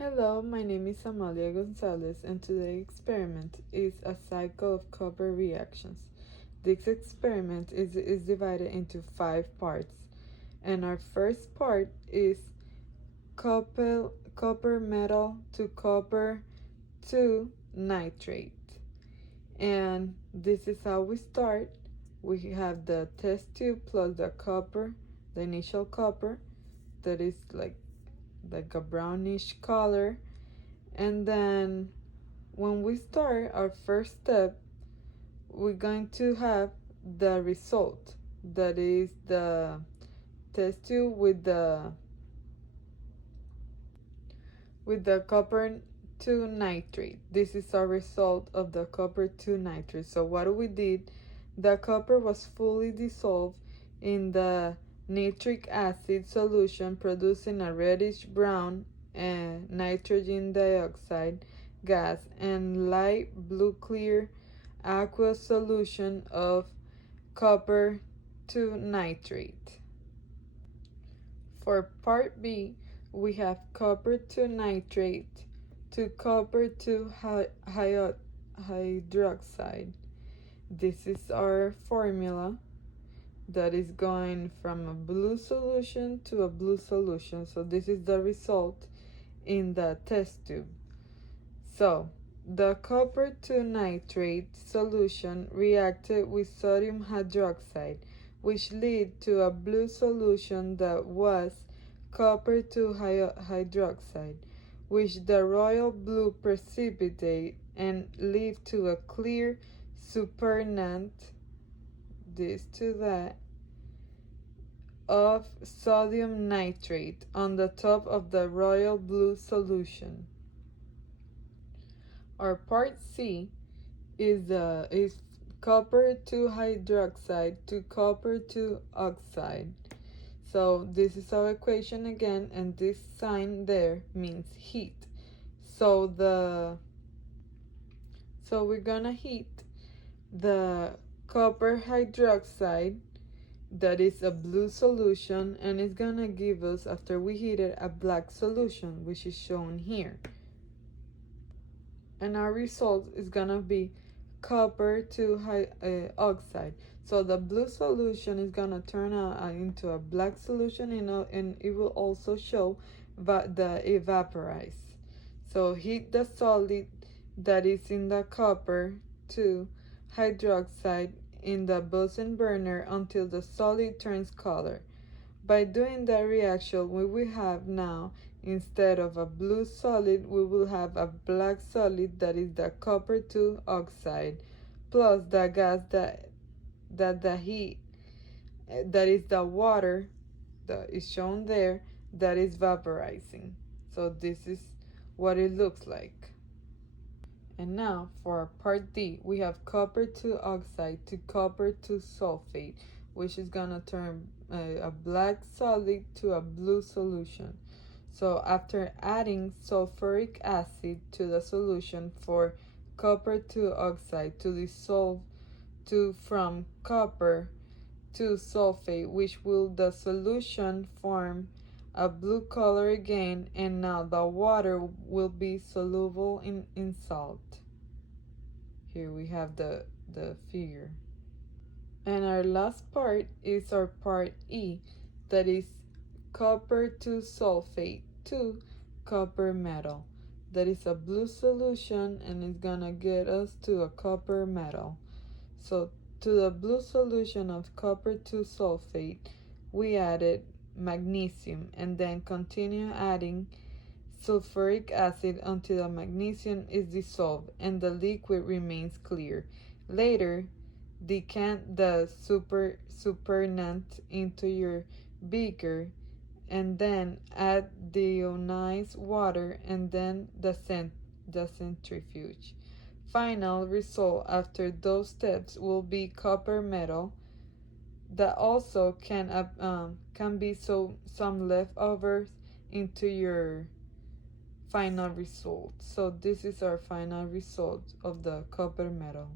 Hello, my name is Amalia Gonzalez, and today's experiment is a cycle of copper reactions. This experiment is divided into 5 parts, and our first part is copper metal to copper to nitrate. And this is how we start. We have the test tube plus the copper, the initial copper, that is like a brownish color. And then when we start our first step, we're going to have the result, that is the test tube with the copper to nitrate. This is our result of the copper to nitrate. So what we did, the copper was fully dissolved in the nitric acid solution, producing a reddish brown nitrogen dioxide gas and light blue clear aqueous solution of copper to nitrate. For part B, we have copper to nitrate to copper to hydroxide. This is our formula, that is going from a blue solution to a blue solution. So this is the result in the test tube. So the copper to nitrate solution reacted with sodium hydroxide, which led to a blue solution that was copper to hydroxide, which the royal blue precipitate and led to a clear supernatant, this to that, of sodium nitrate on the top of the royal blue solution. Our part C is copper to hydroxide to copper to oxide. So this is our equation again, and this sign there means heat. So we're gonna heat the copper hydroxide, that is a blue solution, and it's gonna give us, after we heat it, a black solution, which is shown here. And our result is gonna be copper to oxide. So the blue solution is gonna turn into a black solution, and it will also show the evaporize. So heat the solid that is in the copper to hydroxide in the Bunsen burner until the solid turns color. By doing that reaction, we will have now, instead of a blue solid, we will have a black solid, that is the copper to oxide, plus the gas that the heat, that is the water that is shown there, that is vaporizing. So this is what it looks like. And now for part D, we have copper to oxide to copper to sulfate, which is gonna turn a black solid to a blue solution. So after adding sulfuric acid to the solution for copper to oxide to dissolve from copper to sulfate, which will the solution form a blue color again, and now the water will be soluble in salt. Here we have the figure. And our last part is our part E, that is copper to sulfate to copper metal. That is a blue solution, and it's gonna get us to a copper metal. So to the blue solution of copper to sulfate, we added magnesium, and then continue adding sulfuric acid until the magnesium is dissolved and the liquid remains clear. Later, decant the supernatant into your beaker, and then add the ionized water, and then the centrifuge. Final result after those steps will be copper metal, that also can be some leftovers into your final result. So this is our final result of the copper metal.